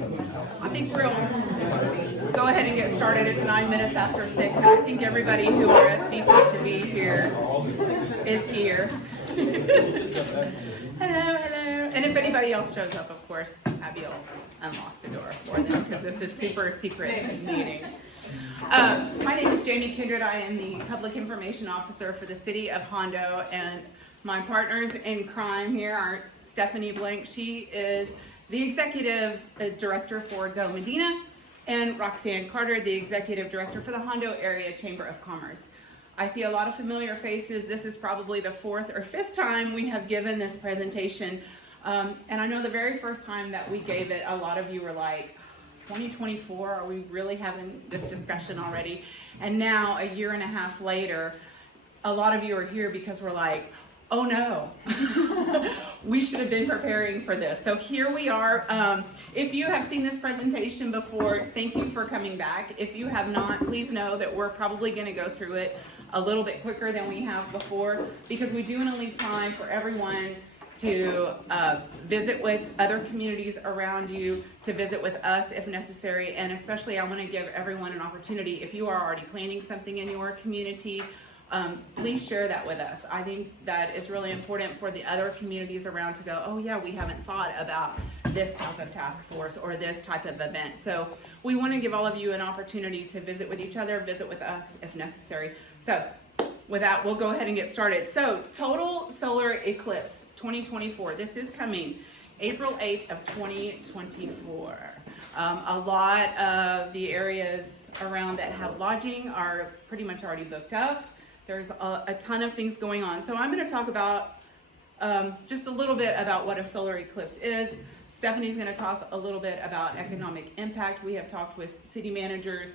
I think we'll go ahead and get started. It's 9 minutes after 6, and I think everybody who RSVP'd to be here is here. Hello, hello. And if anybody else shows up, of course, Abby will unlock the door for them because this is super secret meeting. My name is Jamie Kindred. I am the Public Information Officer for the City of Hondo, and my partners in crime here are Stephanie Blank. She is the Executive Director for Go Medina, and Roxanne Carter, the Executive Director for the Hondo Area Chamber of Commerce. I see a lot of familiar faces. This is probably the 4th or 5th time we have given this presentation. And I know the very first time that we gave it, a lot of you were like, 2024, are we really having this discussion already? And now, a year and a half later, a lot of you are here because we're like, oh no, we should have been preparing for this. So here we are. If you have seen this presentation before, thank you for coming back. If you have not, please know that we're probably going to go through it a little bit quicker than we have before, because we do want to leave time for everyone to visit with other communities around you, to visit with us if necessary, and especially I want to give everyone an opportunity, if you are already planning something in your community, please share that with us. I think that it's really important for the other communities around to go, oh yeah, we haven't thought about this type of task force or this type of event. So we want to give all of you an opportunity to visit with each other, visit with us if necessary. So with that, we'll go ahead and get started. So total solar eclipse 2024. This is coming April 8th of 2024. A lot of the areas around that have lodging are pretty much already booked up. There's a ton of things going on. So I'm going to talk about just a little bit about what a solar eclipse is. Stephanie's going to talk a little bit about economic impact. We have talked with city managers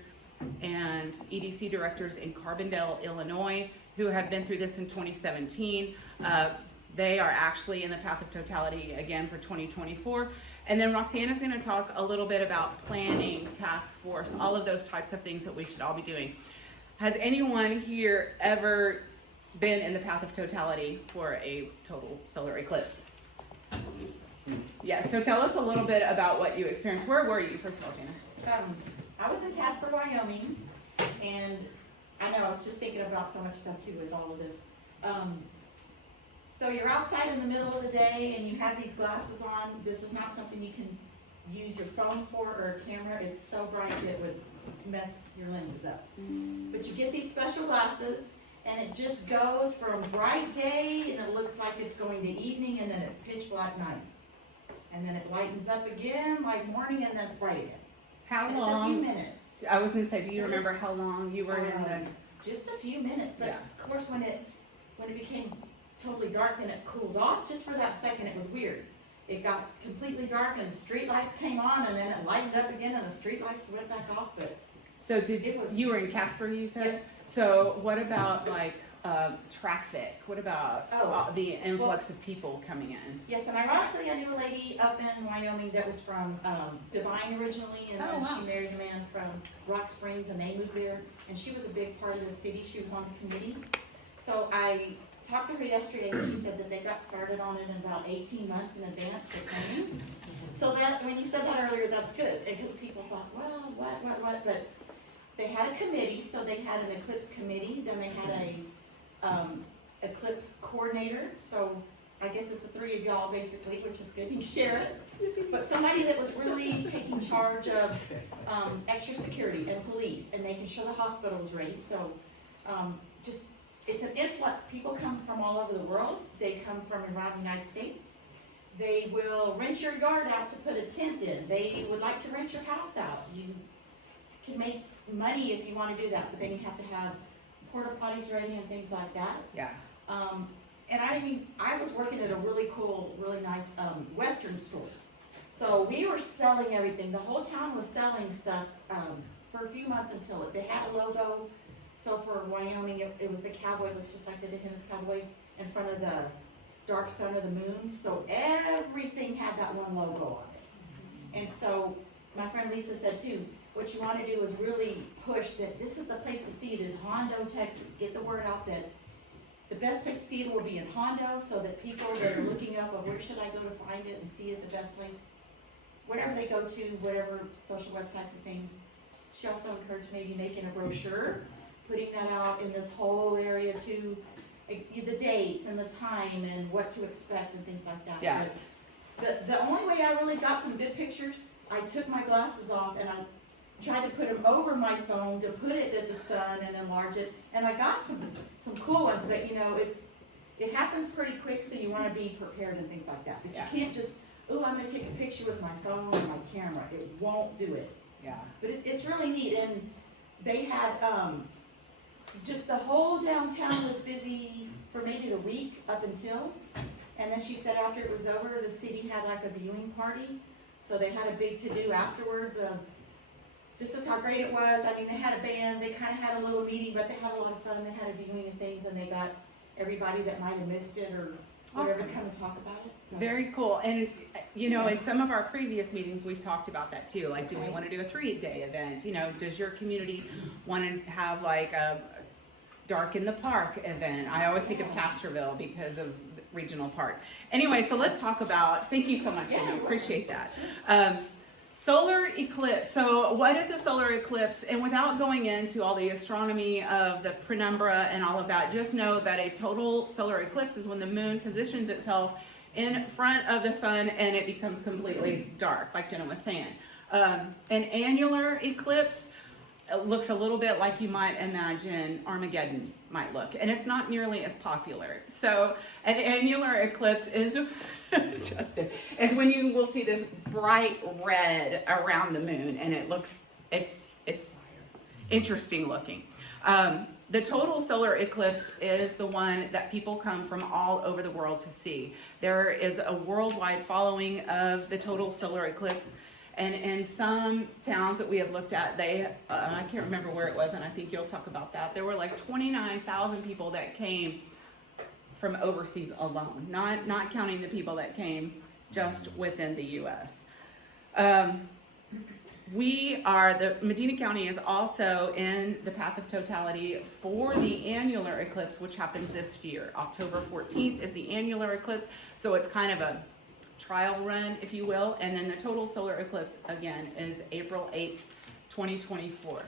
and EDC directors in Carbondale, Illinois, who have been through this in 2017. They are actually in the path of totality again for 2024. And then Roxanne is going to talk a little bit about planning, task force, all of those types of things that we should all be doing. Has anyone here ever been in the path of totality for a total solar eclipse? Yes, so tell us a little bit about what you experienced. Where were you, first of all, Jana? I was in Casper, Wyoming, and I know I was just thinking about so much stuff too with all of this. So you're outside in the middle of the day and you have these glasses on. This is not something you can use your phone for or a camera. It's so bright it would mess your lenses up. But you get these special glasses and it just goes from bright day and it looks like it's going to evening and then it's pitch black night. And then it lightens up again like morning and then it's bright again. How It's long? a few minutes. I was going to say, do you So remember how long you were in the... Just a few minutes, but Yeah. of course when it became totally dark, then it cooled off. Just for that second, it was weird. It got completely dark and the street lights came on and then it lightened up again and the street lights went back off. But So you were in Casper, you said? Yes. So what about like traffic? What about the influx Well, of people coming in? yes, and ironically, I knew a lady up in Wyoming that was from Divine originally, and then wow. she married a man from Rock Springs, and they moved there. And she was a big part of the city. She was on the committee. So I talked to her yesterday, and she said that they got started on it in about 18 months in advance for planning. So that when you said that earlier, that's good, because people thought, well, what? But they had a committee, so they had an eclipse committee. Then they had a eclipse coordinator, so I guess it's the three of y'all basically, which is good, you can share it. But somebody that was really taking charge of extra security and police and making sure the hospital was ready. So just, it's an influx. People come from all over the world. They come from around the United States. They will rent your yard out to put a tent in. They would like to rent your house out. You can make money if you want to do that, but then you have to have porta potties ready and things like that. Yeah. And I was working at a really cool, really nice Western store. So we were selling everything. The whole town was selling stuff for a few months until they had a logo. So for Wyoming, it was the cowboy, looks just like the Dickens cowboy in front of the dark sun of the moon. So everything had that one logo on it. And so my friend Lisa said too, what you want to do is really push that this is the place to see it is Hondo, Texas. Get the word out that the best place to see it will be in Hondo, so that people that are looking up of where should I go to find it and see it the best place, whatever they go to, whatever social websites and things. She also encouraged maybe making a brochure, putting that out in this whole area too, like, the dates and the time and what to expect and things like that. Yeah. But the only way I really got some good pictures, I took my glasses off and I tried to put them over my phone to put it at the sun and enlarge it, and I got some cool ones, but you know, it happens pretty quick, so you wanna be prepared and things like that. But Yeah. you can't just, ooh, I'm gonna take a picture with my phone or my camera, it won't do it. Yeah. But it's really neat, and they had, just the whole downtown was busy for maybe the week up until, and then she said after it was over, the city had like a viewing party, so they had a big to-do afterwards of, this is how great it was. I mean, they had a band, they kinda had a little meeting, but they had a lot of fun, they had a viewing and things, and they got everybody that might have missed it or whatever Awesome. come and talk about it, so. Very cool. And, you know, in some of our previous meetings, we've talked about that too. Like, do we want to do a 3-day event? You know, does your community want to have like a Dark in the Park event? I always think of Castroville because of Regional Park. Anyway, so let's talk about, thank you so much, Amy, appreciate that. Solar eclipse. So what is a solar eclipse? And without going into all the astronomy of the penumbra and all of that, just know that a total solar eclipse is when the moon positions itself in front of the sun and it becomes completely dark, like Jenna was saying. An annular eclipse looks a little bit like you might imagine Armageddon might look, and it's not nearly as popular. So an annular eclipse is Justin, is when you will see this bright red around the moon, and it looks, it's interesting looking. The total solar eclipse is the one that people come from all over the world to see. There is a worldwide following of the total solar eclipse, and in some towns that we have looked at, they, I can't remember where it was, and I think you'll talk about that, there were like 29,000 people that came from overseas alone, not counting the people that came just within the U.S. Medina County is also in the path of totality for the annular eclipse, which happens this year. October 14th is the annular eclipse, so it's kind of a trial run, if you will, and then the total solar eclipse, again, is April 8th, 2024.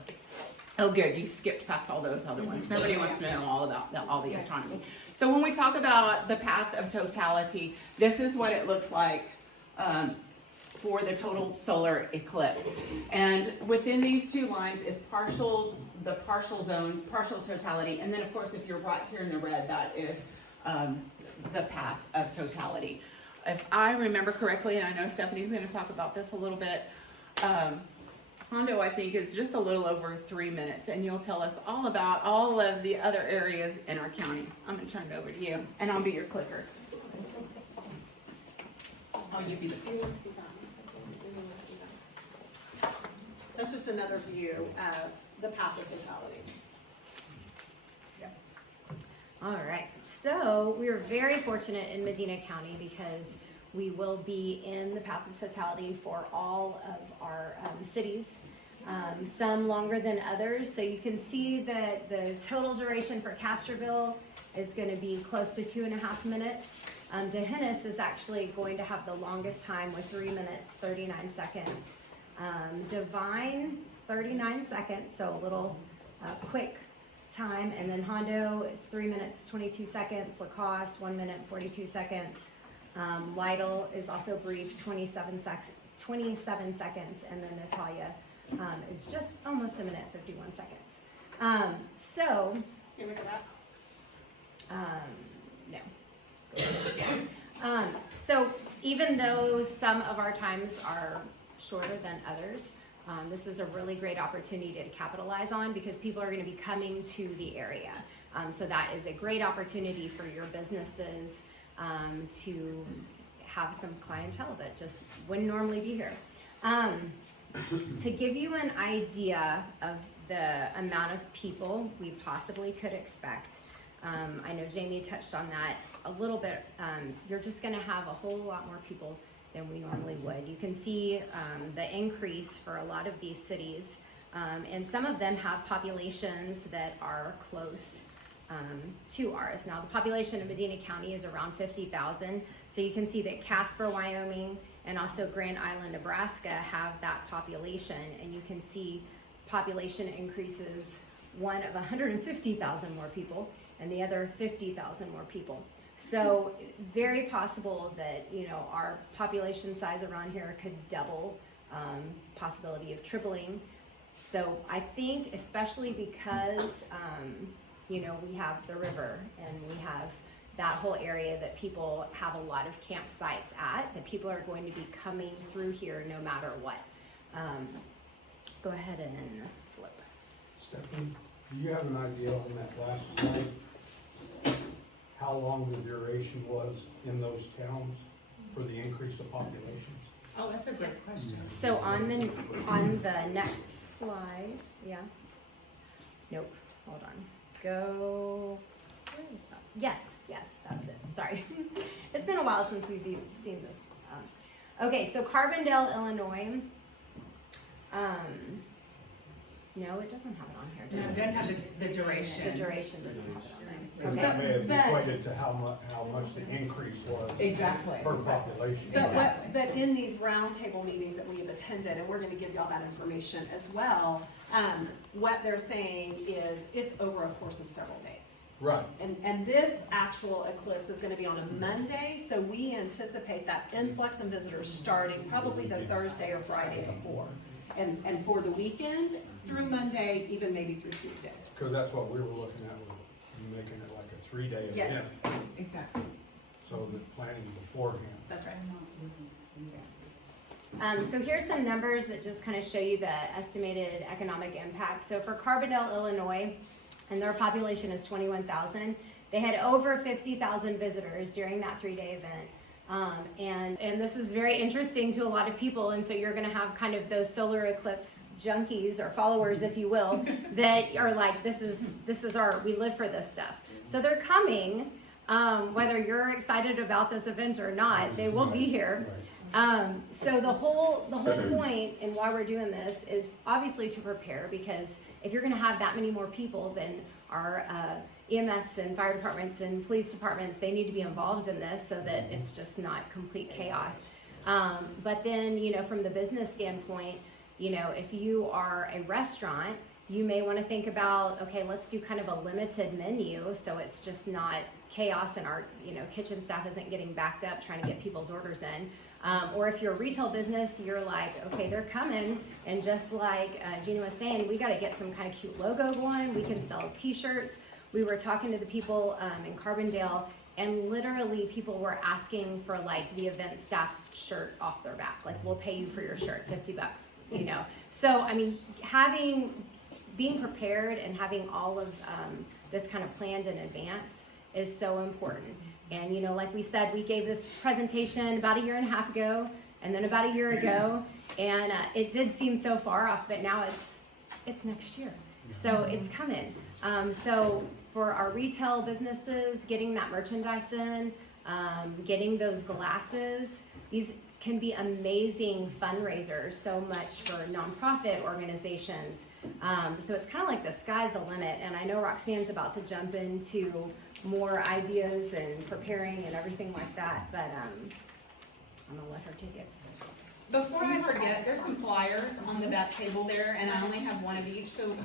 Oh, good, you skipped past all those other ones. Nobody wants to know all about all the astronomy. So when we talk about the path of totality, this is what it looks like for the total solar eclipse. And within these two lines is the partial zone, partial totality, and then of course if you're right here in the red, that is the path of totality. If I remember correctly, and I know Stephanie's going to talk about this a little bit, Hondo, I think, is just a little over 3 minutes, and you'll tell us all about all of the other areas in our county. I'm going to turn it over to you, and I'll be your clicker. Oh, you be the clicker. That's just another view of the path of totality. All right, so we are very fortunate in Medina County because we will be in the path of totality for all of our cities, some longer than others. So you can see that the total duration for Castroville is going to be close to 2.5 minutes. Dehennis is actually going to have the longest time with 3 minutes, 39 seconds. Divine, 39 seconds, so a little quick time, and then Hondo is 3 minutes 22 seconds, Lacoste 1 minute 42 seconds, Lytle is also brief 27 seconds, and then Natalia is just almost a minute 51 seconds. So Can we go back? no. So even though some of our times are shorter than others, this is a really great opportunity to capitalize on because people are going to be coming to the area. So that is a great opportunity for your businesses to have some clientele that just wouldn't normally be here. To give you an idea of the amount of people we possibly could expect, I know Jamie touched on that a little bit. You're just going to have a whole lot more people than we normally would. You can see the increase for a lot of these cities, and some of them have populations that are close to ours. Now, the population of Medina County is around 50,000, so you can see that Casper, Wyoming, and also Grand Island, Nebraska have that population, and you can see population increases, one of 150,000 more people, and the other 50,000 more people. So very possible that, you know, our population size around here could double, possibility of tripling. So I think especially because, you know, we have the river and we have that whole area that people have a lot of campsites at, that people are going to be coming through here no matter what. Go ahead and flip. Stephanie, do you have an idea on that last slide, how long the duration was in those towns for the increase of populations? Oh, that's a great question. So on the next slide, yes. Nope, hold on. Go, where is that? Yes, that's it. Sorry. It's been a while since we've seen this. Okay, so Carbondale, Illinois. No, it doesn't have it on here, No, does it it? doesn't have the duration. The duration doesn't have it on there. Because Okay. that may have But- equated to how much the increase was Exactly. per population. But in these roundtable meetings that we have attended, and we're gonna give y'all that information as well, what they're saying is it's over a course of several days. Right. And this actual eclipse is gonna be on a Monday, so we anticipate that influx of visitors starting probably the Thursday or Friday before. And for the weekend, through Monday, even maybe through Tuesday. Because that's what we were looking at, with making it like a 3-day event. Yes, Exactly. So the planning beforehand. that's right. So here's some numbers that just kind of show you the estimated economic impact. So for Carbondale, Illinois, and their population is 21,000, they had over 50,000 visitors during that 3-day event. And this is very interesting to a lot of people, and so you're going to have kind of those solar eclipse junkies or followers, if you will, that are like, this is our, we live for this stuff. So they're coming, whether you're excited about this event or not, they will be here. So the whole point and why we're doing this is obviously to prepare, because if you're going to have that many more people, then our EMS and fire departments and police departments, they need to be involved in this so that it's just not complete chaos. But then, you know, from the business standpoint, you know, if you are a restaurant, you may want to think about, okay, let's do kind of a limited menu so it's just not chaos and our, you know, kitchen staff isn't getting backed up trying to get people's orders in. Or if you're a retail business, you're like, okay, they're coming, and just like Gina was saying, we got to get some kind of cute logo going. We can sell t-shirts. We were talking to the people in Carbondale, and literally people were asking for like the event staff's shirt off their back. Like, we'll pay you for your shirt, $50, you know. So, I mean, being prepared and having all of this kind of planned in advance is so important. And, you know, like we said, we gave this presentation about 1.5 years ago, and then about a year ago, and it did seem so far off, but now it's next year. So it's coming. So for our retail businesses, getting that merchandise in, getting those glasses, these can be amazing fundraisers, so much for nonprofit organizations. So it's kind of like the sky's the limit, and I know Roxanne's about to jump into more ideas and preparing and everything like that, but I'm gonna let her take it. Before I forget, there's some flyers on the back table there, and I only have one of each, so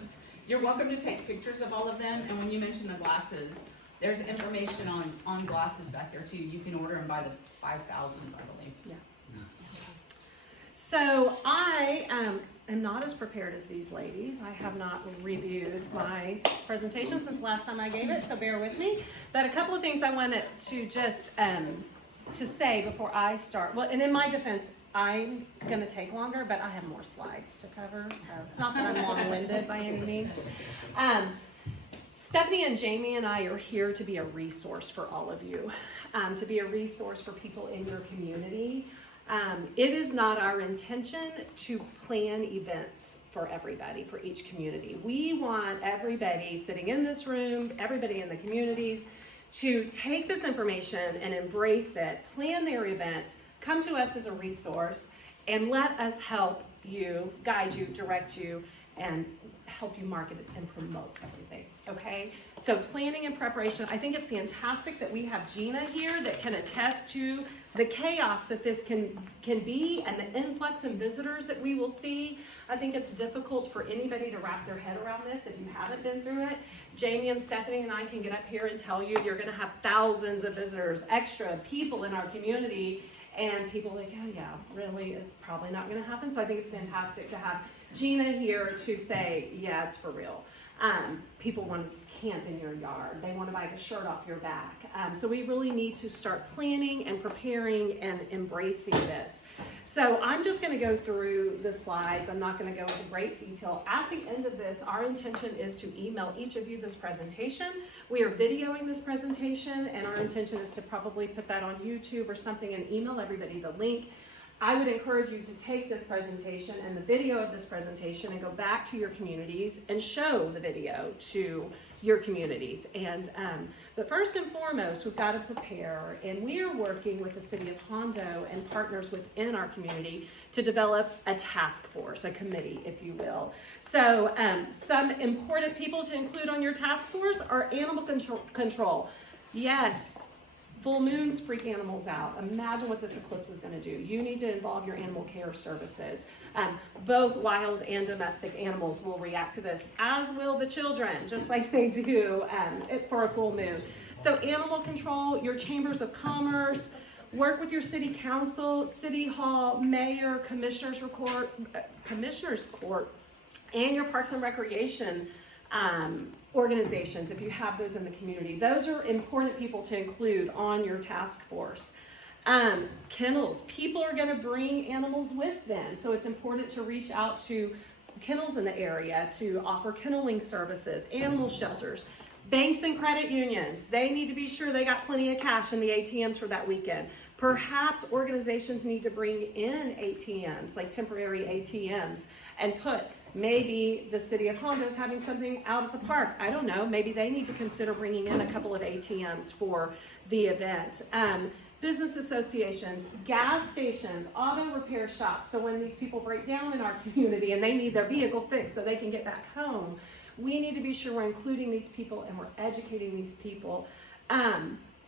you're welcome to take pictures of all of them. And when you mention the glasses, there's information on glasses back there too. You can order them by the 5,000s, I believe. Yeah. So I am not as prepared as these ladies. I have not reviewed my presentation since last time I gave it, so bear with me. But a couple of things I wanted to just to say before I start. Well, and in my defense, I'm gonna take longer, but I have more slides to cover, so it's not that I'm long-winded by any means. Stephanie and Jamie and I are here to be a resource for all of you, to be a resource for people in your community. It is not our intention to plan events for everybody, for each community. We want everybody sitting in this room, everybody in the communities, to take this information and embrace it, plan their events, come to us as a resource, and let us help you, guide you, direct you, and help you market it and promote everything, okay? So planning and preparation, I think it's fantastic that we have Gina here that can attest to the chaos that this can be and the influx in visitors that we will see. I think it's difficult for anybody to wrap their head around this if you haven't been through it. Jamie and Stephanie and I can get up here and tell you you're gonna have thousands of visitors, extra people in our community, and people are like, oh yeah, really, it's probably not gonna happen. So I think it's fantastic to have Gina here to say, yeah, it's for real. People want to camp in your yard. They want to buy the shirt off your back. So we really need to start planning and preparing and embracing this. So I'm just going to go through the slides. I'm not going to go into great detail. At the end of this, our intention is to email each of you this presentation. We are videoing this presentation, and our intention is to probably put that on YouTube or something and email everybody the link. I would encourage you to take this presentation and the video of this presentation and go back to your communities and show the video to your communities. And but first and foremost, we've got to prepare, and we are working with the City of Hondo and partners within our community to develop a task force, a committee, if you will. So some important people to include on your task force are animal control. Yes. Full moons freak animals out. Imagine what this eclipse is going to do. You need to involve your animal care services. Both wild and domestic animals will react to this, as will the children, just like they do for a full moon. So animal control, your chambers of commerce, work with your city council, city hall, mayor, commissioners court, and your parks and recreation organizations, if you have those in the community. Those are important people to include on your task force. Kennels, people are going to bring animals with them, so it's important to reach out to kennels in the area to offer kenneling services, animal shelters, banks and credit unions. They need to be sure they got plenty of cash in the ATMs for that weekend. Perhaps organizations need to bring in ATMs, like temporary ATMs, and maybe the City of Hondo is having something out at the park. I don't know. Maybe they need to consider bringing in a couple of ATMs for the event. Business associations, gas stations, auto repair shops. So when these people break down in our community and they need their vehicle fixed so they can get back home, we need to be sure we're including these people and we're educating these people.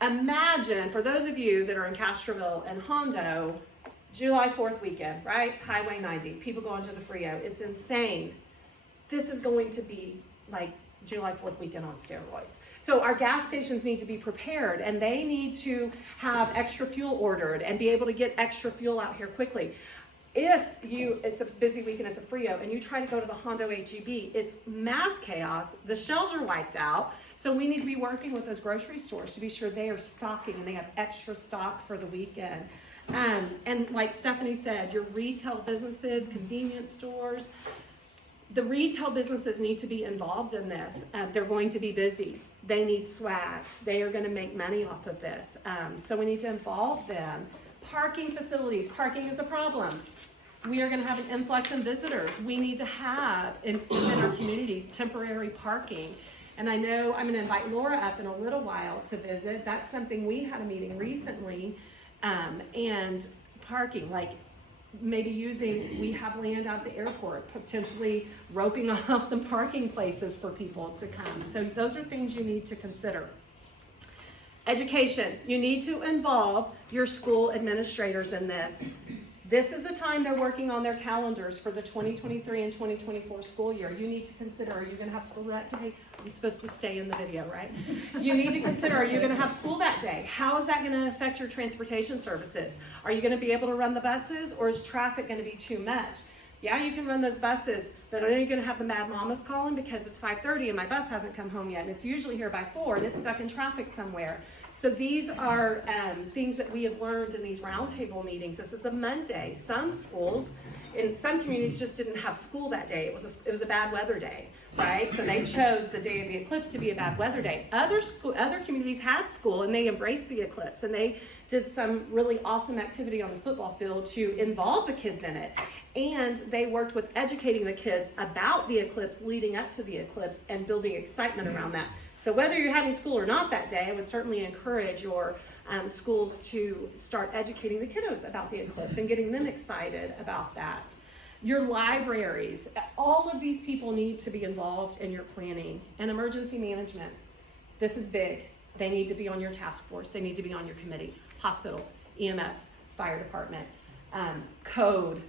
Imagine, for those of you that are in Castroville and Hondo, July 4th weekend, right? Highway 90, people going to the Frio. It's insane. This is going to be like July 4th weekend on steroids. So our gas stations need to be prepared, and they need to have extra fuel ordered and be able to get extra fuel out here quickly. It's a busy weekend at the Frio and you try to go to the Hondo HEB, it's mass chaos. The shelves are wiped out. So we need to be working with those grocery stores to be sure they are stocking and they have extra stock for the weekend. And like Stephanie said, your retail businesses, convenience stores, the retail businesses need to be involved in this. They're going to be busy. They need swag. They are going to make money off of this. So we need to involve them. Parking facilities. Parking is a problem. We are going to have an influx in visitors. We need to have in our communities temporary parking. And I know I'm going to invite Laura up in a little while to visit. That's something we had a meeting recently. And parking, like maybe we have land out at the airport, potentially roping off some parking places for people to come. So those are things you need to consider. Education, you need to involve your school administrators in this. This is the time they're working on their calendars for the 2023 and 2024 school year. You need to consider, are you going to have school that day? I'm supposed to stay in the video, right? You need to consider, are you going to have school that day? How is that going to affect your transportation services? Are you going to be able to run the buses, or is traffic going to be too much? Yeah, you can run those buses, but are you going to have the mad mamas calling because it's 5:30 and my bus hasn't come home yet, and it's usually here by 4 and it's stuck in traffic somewhere. So these are things that we have learned in these roundtable meetings. This is a Monday. Some schools in some communities just didn't have school that day. It was a bad weather day, right? So they chose the day of the eclipse to be a bad weather day. Other communities had school and they embraced the eclipse, and they did some really awesome activity on the football field to involve the kids in it. And they worked with educating the kids about the eclipse leading up to the eclipse and building excitement around that. So whether you're having school or not that day, I would certainly encourage your schools to start educating the kiddos about the eclipse and getting them excited about that. your libraries, all of these people need to be involved in your planning. And emergency management, this is big. They need to be on your task force. They need to be on your committee. Hospitals, EMS, fire department, code,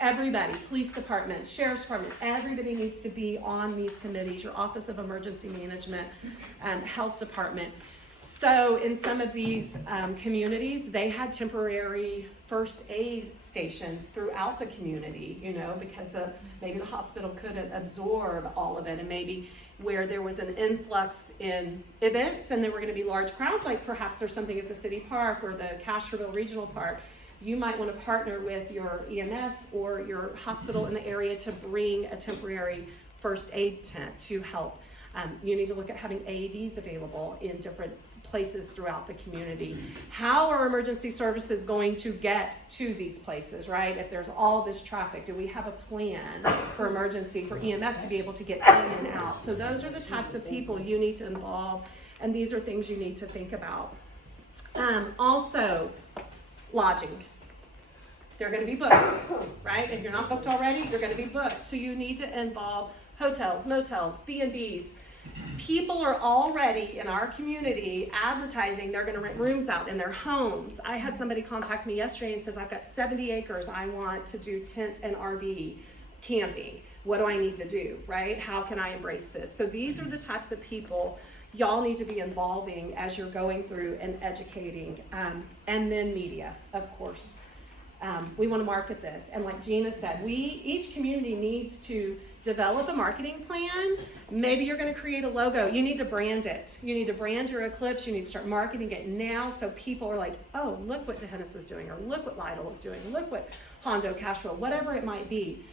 everybody, police department, sheriff's department, everybody needs to be on these committees, your Office of Emergency Management, health department. So in some of these communities, they had temporary first aid stations throughout the community, you know, because maybe the hospital couldn't absorb all of it, and maybe where there was an influx in events and there were going to be large crowds, like perhaps there's something at the city park or the Castroville Regional Park, you might want to partner with your EMS or your hospital in the area to bring a temporary first aid tent to help. You need to look at having AEDs available in different places throughout the community. How are emergency services going to get to these places, right? If there's all this traffic, do we have a plan for emergency, for EMS to be able to get in and out? So those are the types of people you need to involve, and these are things you need to think about. Also, lodging. They're going to be booked, right? If you're not booked already, you're going to be booked. So you need to involve hotels, motels, B&Bs. People are already in our community advertising they're going to rent rooms out in their homes. I had somebody contact me yesterday and says, I've got 70 acres. I want to do tent and RV camping. What do I need to do, right? How can I embrace this? So these are the types of people y'all need to be involving as you're going through and educating. And then media, of course. We want to market this. And like Gina said, each community needs to develop a marketing plan. Maybe you're going to create a logo. You need to brand it. You need to brand your Eclipse. You need to start marketing it now so people are like, oh, look what Dehennis is doing, or look what Lytle is doing, look what Hondo, Castro, whatever it might be.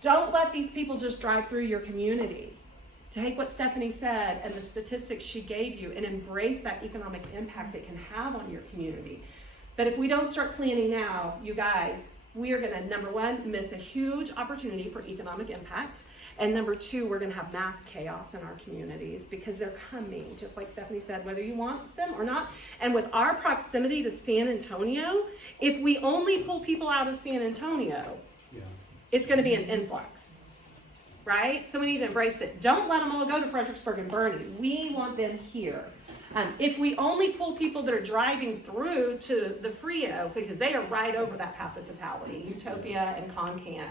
Don't let these people just drive through your community. Take what Stephanie said and the statistics she gave you and embrace that economic impact it can have on your community. But if we don't start planning now, you guys, we are going to, number one, miss a huge opportunity for economic impact. And number two, we're going to have mass chaos in our communities because they're coming, just like Stephanie said, whether you want them or not. And with our proximity to San Antonio, if we only pull people out of San Antonio, it's going to be an influx, right? So we need to embrace it. Don't let them all go to Fredericksburg and Bernie. We want them here. If we only pull people that are driving through to the Frio, because they are right over that path of totality, Utopia and Concan,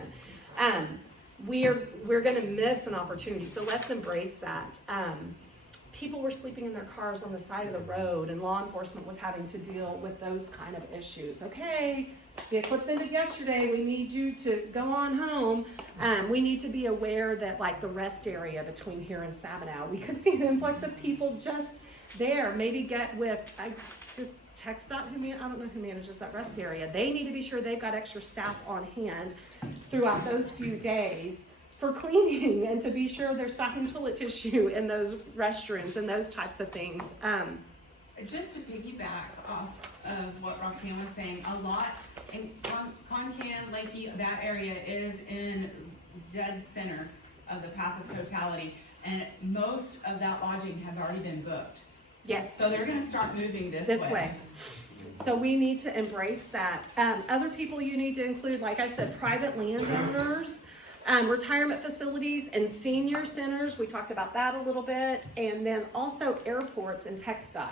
we're going to miss an opportunity. So let's embrace that. People were sleeping in their cars on the side of the road, and law enforcement was having to deal with those kind of issues. Okay, the eclipse ended yesterday. We need you to go on home. We need to be aware that, like, the rest area between here and Sabinow, we could see an influx of people just there. Maybe get with TxDOT, I don't know who manages that rest area. They need to be sure they've got extra staff on hand throughout those few days for cleaning and to be sure they're stocking toilet tissue in those restrooms and those types of things. Just to piggyback off of what Roxanne was saying, a lot in Concan, Lakey, that area is in dead center of the path of totality, and most of that lodging has already been booked. Yes. So they're going to start moving this way. So we need to embrace that. Other people you need to include, like I said, private landowners, retirement facilities and senior centers. We talked about that a little bit. And then also airports and TxDOT.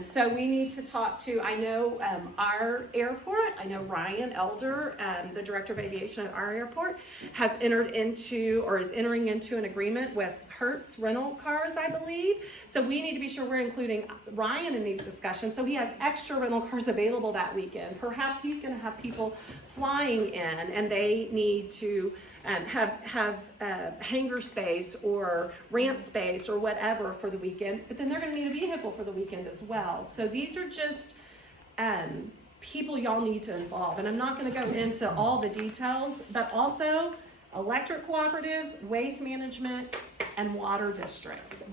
So we need to talk to, I know our airport, I know Ryan Elder, the director of aviation at our airport, has entered into or is entering into an agreement with Hertz rental cars, I believe. So we need to be sure we're including Ryan in these discussions so he has extra rental cars available that weekend. Perhaps he's going to have people flying in and they need to have hangar space or ramp space or whatever for the weekend, but then they're going to need a vehicle for the weekend as well. So these are just people y'all need to involve. And I'm not going to go into all the details, but also electric cooperatives, waste management, and water districts.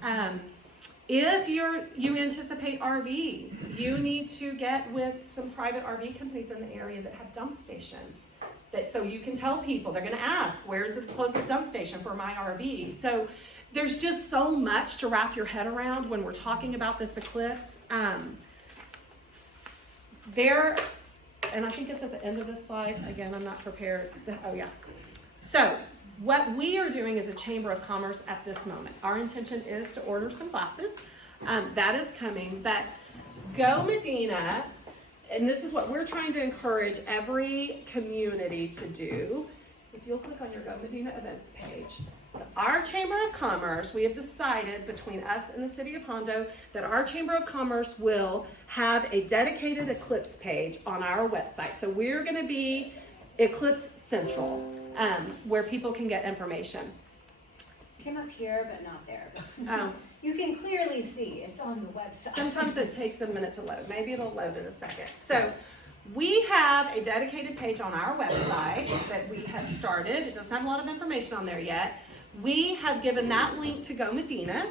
If you anticipate RVs, you need to get with some private RV companies in the area that have dump stations. So you can tell people, they're going to ask, where's the closest dump station for my RV? So there's just so much to wrap your head around when we're talking about this eclipse. And I think it's at the end of this slide. Again, I'm not prepared. Oh yeah. So what we are doing as a Chamber of Commerce at this moment, our intention is to order some classes. That is coming, but Go Medina, and this is what we're trying to encourage every community to do. If you'll click on your Go Medina events page, our Chamber of Commerce, we have decided between us and the City of Hondo that our Chamber of Commerce will have a dedicated Eclipse page on our website. So we're going to be Eclipse Central, where people can get information. Came up here, but not there. Um, You can clearly see it's on the website. Sometimes it takes a minute to load. Maybe it'll load in a second. So we have a dedicated page on our website that we have started. It doesn't have a lot of information on there yet. We have given that link to Go Medina.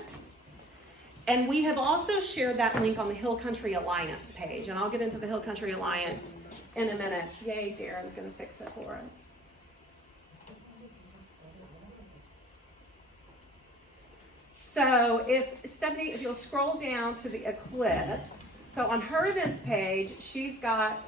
And we have also shared that link on the Hill Country Alliance page. And I'll get into the Hill Country Alliance in a minute. Yay, Darren's going to fix it for us. So Stephanie, if you'll scroll down to the Eclipse, so on her events page, she's got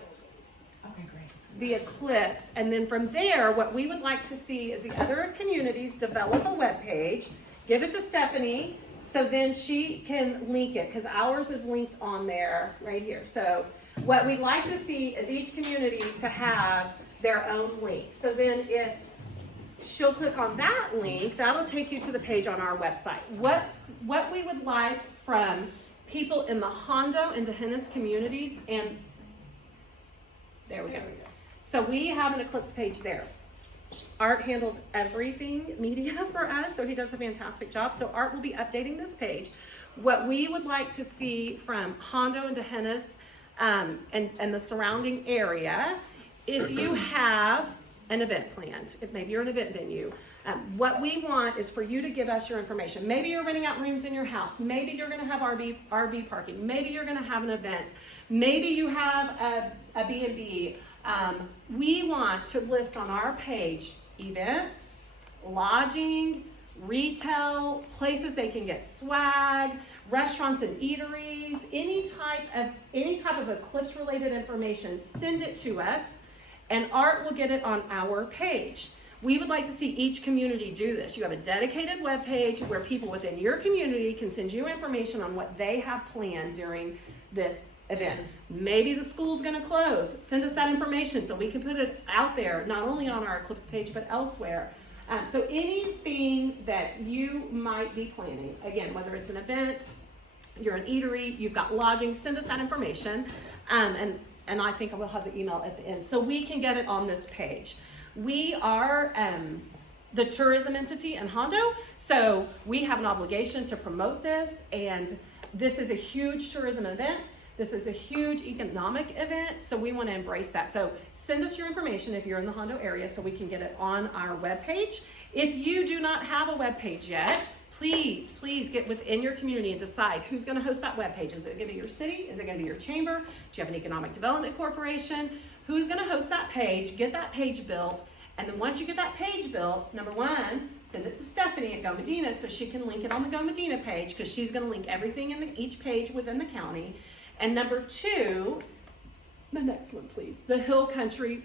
Okay, great. the Eclipse, and then from there, what we would like to see is the other communities develop a web page, give it to Stephanie, so then she can link it, because ours is linked on there right here. So what we'd like to see is each community to have their own link. So then if she'll click on that link, that'll take you to the page on our website. What we would like from people in the Hondo and Dehennis communities, and there we go. So we have an Eclipse page there. Art handles everything media for us, so he does a fantastic job. So Art will be updating this page. What we would like to see from Hondo and Dehennis and the surrounding area, if you have an event planned, if maybe you're an event venue, what we want is for you to give us your information. Maybe you're renting out rooms in your house. Maybe you're going to have RV parking. Maybe you're going to have an event. Maybe you have a B&B. We want to list on our page events, lodging, retail, places they can get swag, restaurants and eateries, any type of Eclipse related information. Send it to us, and Art will get it on our page. We would like to see each community do this. You have a dedicated web page where people within your community can send you information on what they have planned during this event. Maybe the school's gonna close. Send us that information so we can put it out there, not only on our Eclipse page, but elsewhere. So anything that you might be planning, again, whether it's an event, you're an eatery, you've got lodging, send us that information. And I think I will have the email at the end, so we can get it on this page. We are the tourism entity in Hondo, so we have an obligation to promote this, and this is a huge tourism event. This is a huge economic event, so we want to embrace that. So send us your information if you're in the Hondo area so we can get it on our webpage. If you do not have a webpage yet, please get within your community and decide who's going to host that webpage. Is it going to be your city? Is it going to be your chamber? Do you have an economic development corporation? Who's going to host that page? Get that page built. And then once you get that page built, number one, send it to Stephanie at Go Medina so she can link it on the Go Medina page, because she's going to link everything in each page within the county. And number two, the next one please, the Hill Country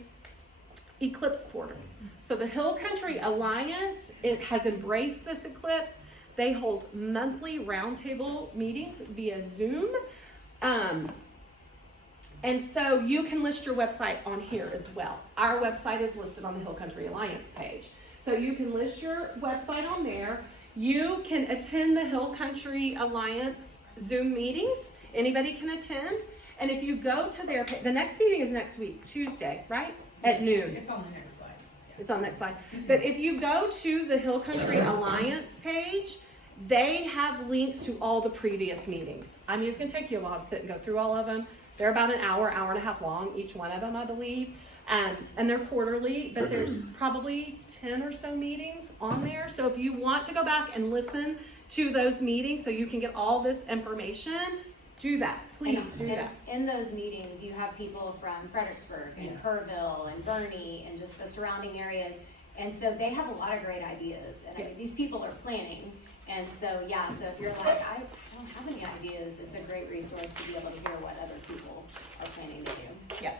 Eclipse Portal. So the Hill Country Alliance, it has embraced this Eclipse. They hold monthly roundtable meetings via Zoom. And so you can list your website on here as well. Our website is listed on the Hill Country Alliance page. So you can list your website on there. You can attend the Hill Country Alliance Zoom meetings. Anybody can attend. And if you go to their page, the next meeting is next week, Tuesday, right? At noon. It's on the next slide. It's on the next slide. But if you go to the Hill Country Alliance page, they have links to all the previous meetings. I mean, it's going to take you a while to sit and go through all of them. They're about an hour and a half long, each one of them, I believe. And they're quarterly, but there's probably 10 or so meetings on there. So if you want to go back and listen to those meetings so you can get all this information, do that. Please do that. In those meetings, you have people from Fredericksburg and Yes. Kerrville and Bernie and just the surrounding areas. And so they have a lot of great ideas. And I mean, these people are planning. And so, yeah, so if you're like, I don't have any ideas, it's a great resource to be able to hear what other people are planning to do. Yeah.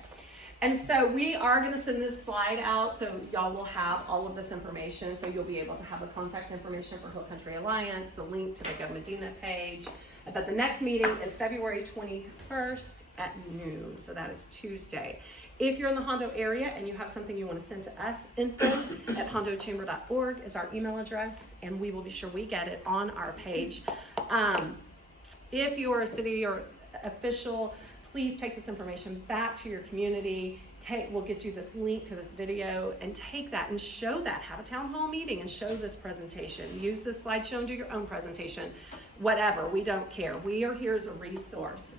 And so we are gonna send this slide out, so y'all will have all of this information, so you'll be able to have the contact information for Hill Country Alliance, the link to the Go Medina page. But the next meeting is February 21st at noon, so that is Tuesday. If you're in the Hondo area and you have something you want to send to us, info@hondochamber.org is our email address, and we will be sure we get it on our page. If you're a city or official, please take this information back to your community. We'll get you this link to this video and take that and show that. Have a town hall meeting and show this presentation. Use this slideshow and do your own presentation. Whatever, we don't care. We are here as a resource.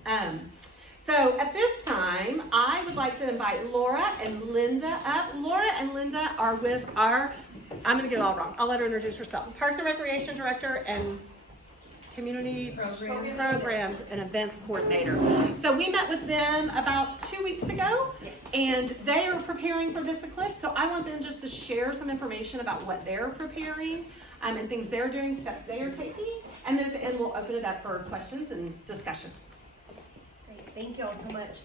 So at this time, I would like to invite Laura and Linda up. Laura and Linda are with our, I'm gonna get it all wrong. I'll let her introduce herself. Parks and Recreation Director and Community Programs and Events Coordinator. So we met with them about 2 weeks ago. Yes. And they are preparing for this eclipse. So I want them just to share some information about what they're preparing and things they're doing, steps they are taking. And then at the end, we'll open it up for questions and discussion. Great, thank you all so much.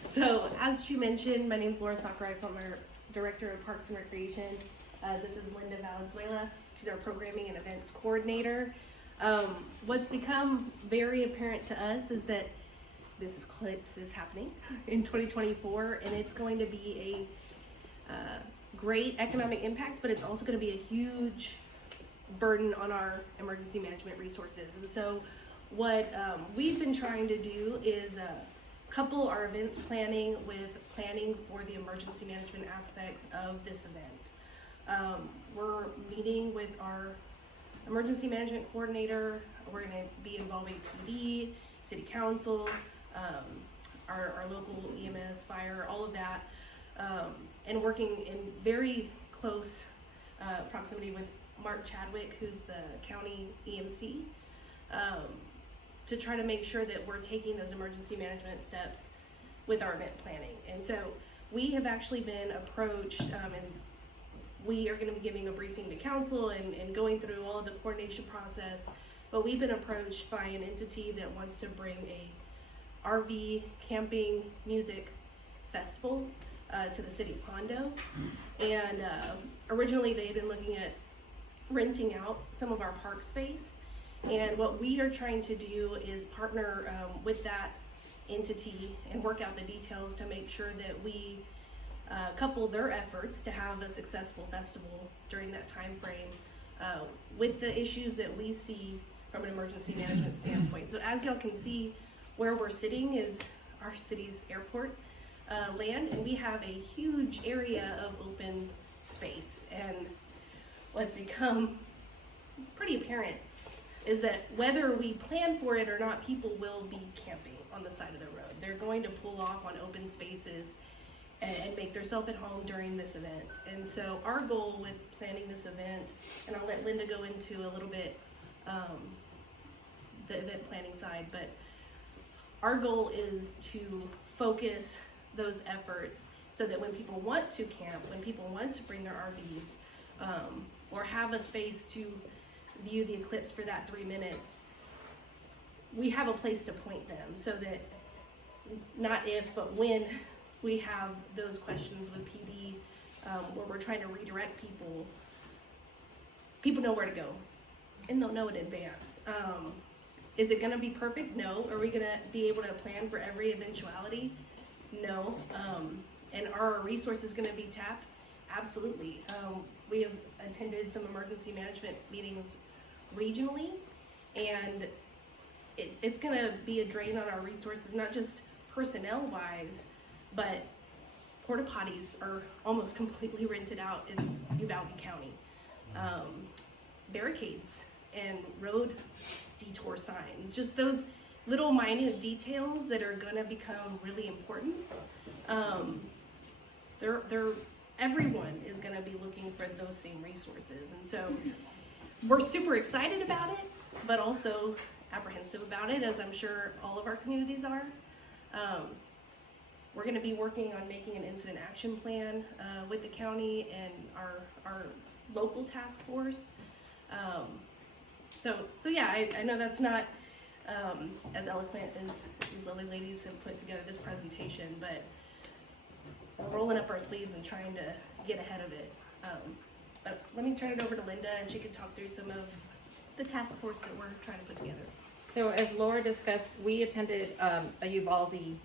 So as she mentioned, my name is Laura Sakurai, I'm our Director of Parks and Recreation. This is Linda Valenzuela. She's our Programming and Events Coordinator. What's become very apparent to us is that this eclipse is happening in 2024, and it's going to be a great economic impact, but it's also going to be a huge burden on our emergency management resources. And so what we've been trying to do is couple our events planning with planning for the emergency management aspects of this event. We're meeting with our emergency management coordinator. We're going to be involving PD, city council, our local EMS, fire, all of that, and working in very close proximity with Mark Chadwick, who's the county EMC, to try to make sure that we're taking those emergency management steps with our event planning. And so we have actually been approached, and we are going to be giving a briefing to council and going through all of the coordination process, but we've been approached by an entity that wants to bring a RV camping music festival to the city of Hondo. And originally they had been looking at renting out some of our park space, and what we are trying to do is partner with that entity and work out the details to make sure that we couple their efforts to have a successful festival during that time frame with the issues that we see from an emergency management standpoint. So as y'all can see, where we're sitting is our city's airport land, and we have a huge area of open space. And what's become pretty apparent is that whether we plan for it or not, people will be camping on the side of the road. They're going to pull off on open spaces and make themselves at home during this event. And so our goal with planning this event, and I'll let Linda go into a little bit the event planning side, but our goal is to focus those efforts so that when people want to camp, when people want to bring their RVs, or have a space to view the eclipse for that 3 minutes, we have a place to point them, so that not if, but when we have those questions with PD, where we're trying to redirect people, people know where to go, and they'll know in advance. Is it gonna be perfect? No. Are we gonna be able to plan for every eventuality? No. And are our resources gonna be tapped? Absolutely. We have attended some emergency management meetings regionally, and it's gonna be a drain on our resources, not just personnel wise, but porta potties are almost completely rented out in Uvalde County. Barricades and road detour signs, just those little minute details that are gonna become really important. Everyone is gonna be looking for those same resources. And so we're super excited about it, but also apprehensive about it, as I'm sure all of our communities are. We're gonna be working on making an incident action plan with the county and our local task force. So yeah, I know that's not as eloquent as these lovely ladies have put together this presentation, but rolling up our sleeves and trying to get ahead of it. But let me turn it over to Linda, and she can talk through some of the task force that we're trying to put together. So as Laura discussed, we attended a Uvalde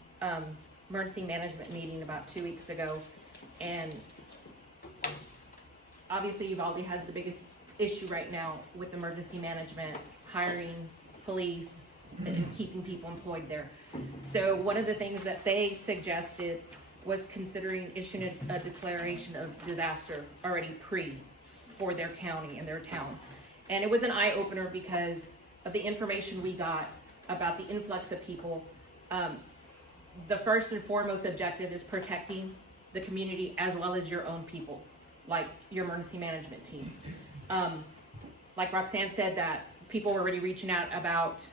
emergency management meeting about 2 weeks ago, and obviously Uvalde has the biggest issue right now with emergency management, hiring police, and keeping people employed there. So one of the things that they suggested was considering issuing a declaration of disaster already for their county and their town. And it was an eye-opener because of the information we got about the influx of people. The first and foremost objective is protecting the community as well as your own people, like your emergency management team. Like Roxanne said, that people were already reaching out about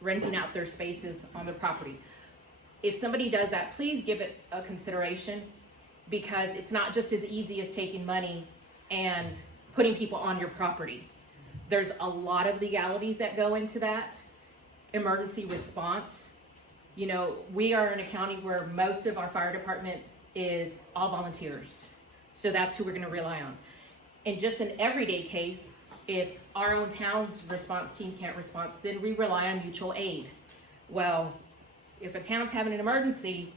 renting out their spaces on their property. If somebody does that, please give it a consideration, because it's not just as easy as taking money and putting people on your property. There's a lot of legalities that go into that. Emergency response. You know, we are in a county where most of our fire department is all volunteers. So that's who we're gonna rely on. In just an everyday case, if our own town's response team can't respond, then we rely on mutual aid. Well, if a town's having an emergency,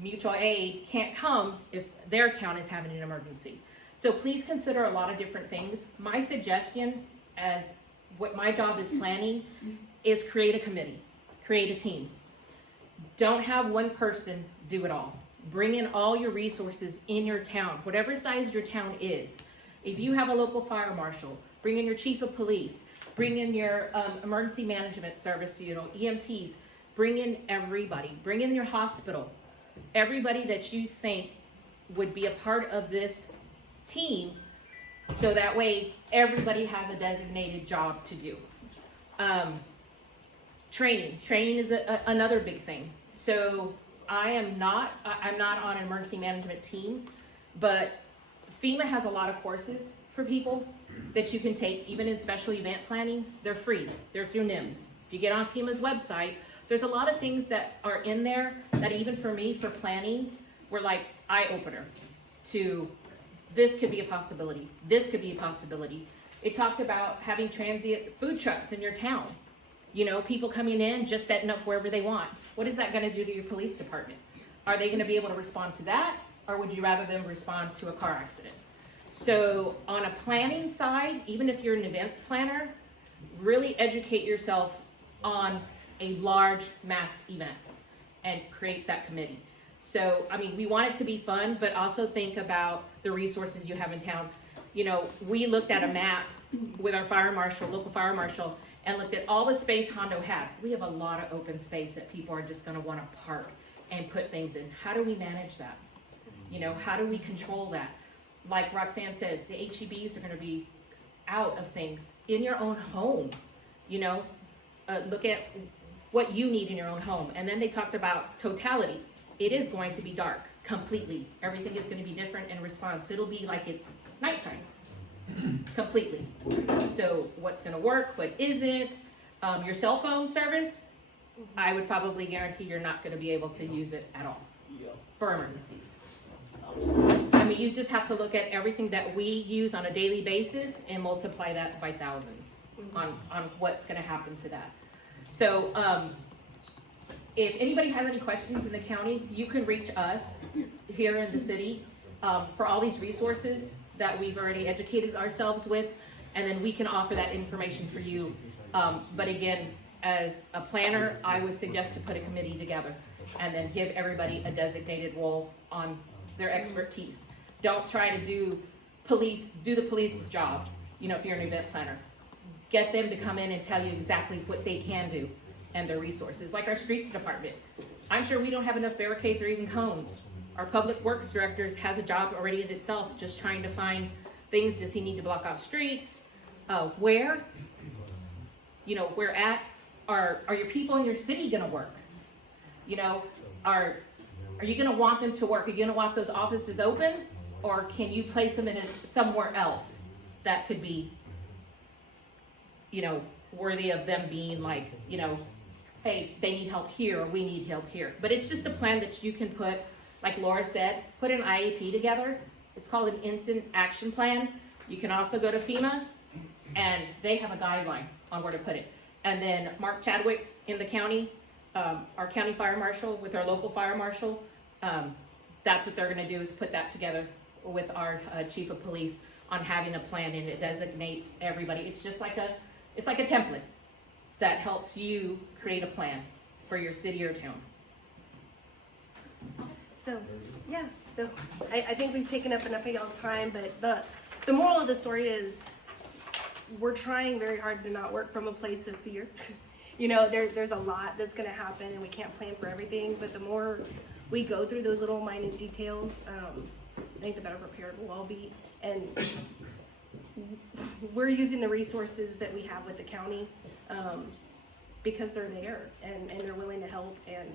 mutual aid can't come if their town is having an emergency. So please consider a lot of different things. My suggestion, as what my job is planning, is create a committee, create a team. Don't have one person do it all. Bring in all your resources in your town, whatever size your town is. If you have a local fire marshal, bring in your chief of police, bring in your emergency management service, you know, EMTs, bring in everybody, bring in your hospital, everybody that you think would be a part of this team, so that way everybody has a designated job to do. Training is another big thing. So I'm not on an emergency management team, but FEMA has a lot of courses for people that you can take, even in special event planning. They're free, they're through NIMS. If you get on FEMA's website, there's a lot of things that are in there that even for me, for planning, were like eye-opener to this could be a possibility, this could be a possibility. It talked about having transient food trucks in your town. You know, people coming in, just setting up wherever they want. What is that gonna do to your police department? Are they gonna be able to respond to that? Or would you rather them respond to a car accident? So on a planning side, even if you're an events planner, really educate yourself on a large mass event and create that committee. So, I mean, we want it to be fun, but also think about the resources you have in town. You know, we looked at a map with our fire marshal, local fire marshal, and looked at all the space Hondo had. We have a lot of open space that people are just gonna wanna park and put things in. How do we manage that? You know, how do we control that? Like Roxanne said, the HEBs are gonna be out of things in your own home. You know, look at what you need in your own home. And then they talked about totality. It is going to be dark completely. Everything is going to be different in response. It'll be like it's nighttime completely. So what's going to work, what isn't? Your cell phone service, I would probably guarantee you're not going to be able to use it at all for emergencies. I mean, you just have to look at everything that we use on a daily basis and multiply that by thousands on what's going to happen to that. So if anybody has any questions in the county, you can reach us here in the city for all these resources that we've already educated ourselves with, and then we can offer that information for you. But again, as a planner, I would suggest to put a committee together and then give everybody a designated role on their expertise. Don't try to do the police's job, you know, if you're an event planner. Get them to come in and tell you exactly what they can do and their resources. Like our streets department. I'm sure we don't have enough barricades or even cones. Our public works director has a job already in itself, just trying to find things. Does he need to block off streets? Where? You know, where at? Are your people in your city gonna work? You know, are you gonna want them to work? Are you gonna want those offices open? Or can you place them in somewhere else that could be, you know, worthy of them being like, you know, hey, they need help here or we need help here. But it's just a plan that you can put like Laura said, put an IEP together. It's called an instant action plan. You can also go to FEMA, and they have a guideline on where to put it. And then Mark Chadwick in the county, our county fire marshal with our local fire marshal, that's what they're gonna do, is put that together with our chief of police on having a plan, and it designates everybody. It's just like it's like a template that helps you create a plan for your city or town. So, yeah, so I think we've taken up enough of y'all's time, but the moral of the story is we're trying very hard to not work from a place of fear. You know, there's a lot that's gonna happen and we can't plan for everything, but the more we go through those little minute details, I think the better prepared we'll all be. And we're using the resources that we have with the county, because they're there and they're willing to help, and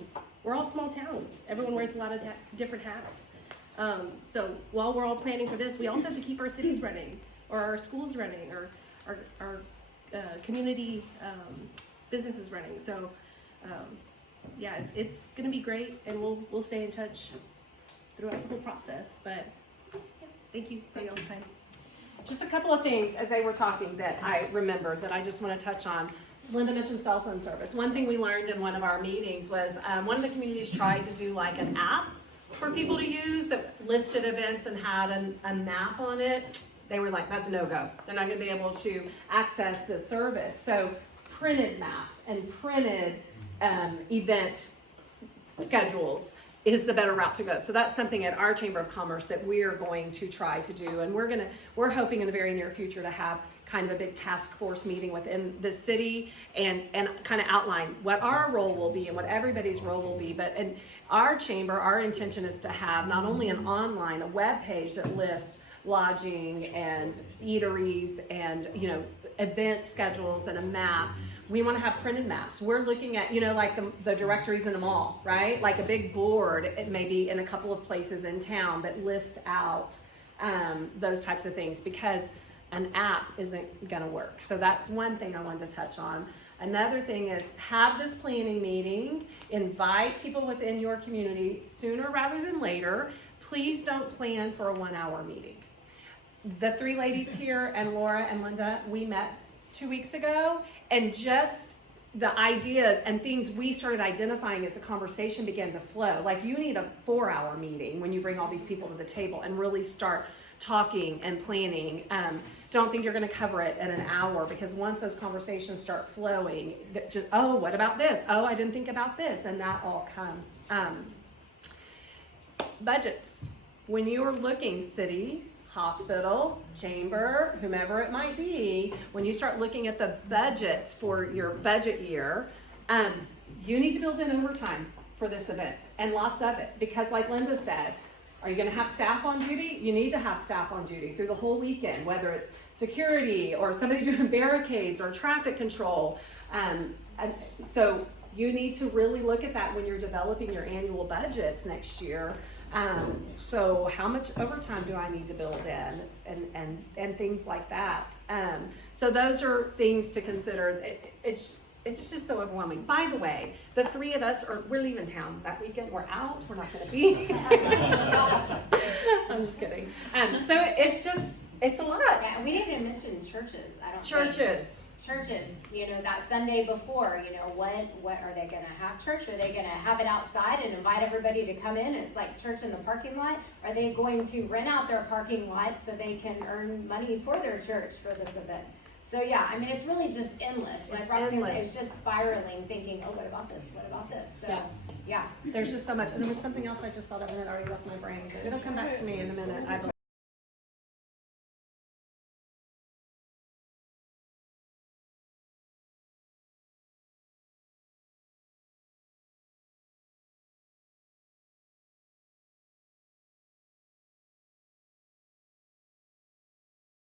we're all small towns. Everyone wears a lot of different hats. So while we're all planning for this, we also have to keep our cities running, or our schools running, or our community businesses running. So yeah, it's gonna be great, and we'll stay in touch throughout the whole process. But yeah, thank you for y'all's time. Just a couple of things as they were talking that I remembered that I just want to touch on. Linda mentioned cell phone service. One thing we learned in one of our meetings was one of the communities tried to do like an app for people to use that listed events and had a map on it. They were like, that's a no-go. They're not going to be able to access the service. So printed maps and printed event schedules is the better route to go. So that's something at our Chamber of Commerce that we're going to try to do. And we're hoping in the very near future to have kind of a big task force meeting within the city and kind of outline what our role will be and what everybody's role will be. But in our chamber, our intention is to have not only a web page that lists lodging and eateries and, event schedules and a map. We want to have printed maps. We're looking at, like the directories in the mall, right? Like a big board, it may be in a couple of places in town that list out those types of things, because an app isn't gonna work. So that's one thing I wanted to touch on. Another thing is have this planning meeting, invite people within your community sooner rather than later. Please don't plan for a 1 hour meeting. The three ladies here and Laura and Linda, we met 2 weeks ago, and just the ideas and things we started identifying as the conversation began to flow. Like, you need a 4 hour meeting when you bring all these people to the table and really start talking and planning. Don't think you're going to cover it in an hour, because once those conversations start flowing, just, oh, what about this? Oh, I didn't think about this. And that all comes. Budgets. When you are looking city, hospital, chamber, whomever it might be, when you start looking at the budgets for your budget year, you need to build in overtime for this event, and lots of it, because like Linda said, are you going to have staff on duty? You need to have staff on duty through the whole weekend, whether it's security or somebody doing barricades or traffic control. And so you need to really look at that when you're developing your annual budgets next year. So how much overtime do I need to build in, and things like that. So those are things to consider. It's just so overwhelming. By the way, the three of us we're leaving town that weekend. We're out. We're not going to be. I'm just kidding. So it's a lot. Yeah, we didn't even mention churches. I don't Churches. Churches, that Sunday before, what are they gonna have church? Are they gonna have it outside and invite everybody to come in? It's like church in the parking lot. Are they going to rent out their parking lot so they can earn money for their church for this event? So yeah, I mean, it's really just endless. Like Roxanne said, it's just spiraling, thinking, oh, what about this? What about this? So yeah. There's just so much. And there was something else I just thought of, and it already left my brain. It'll come back to me in a minute, I believe.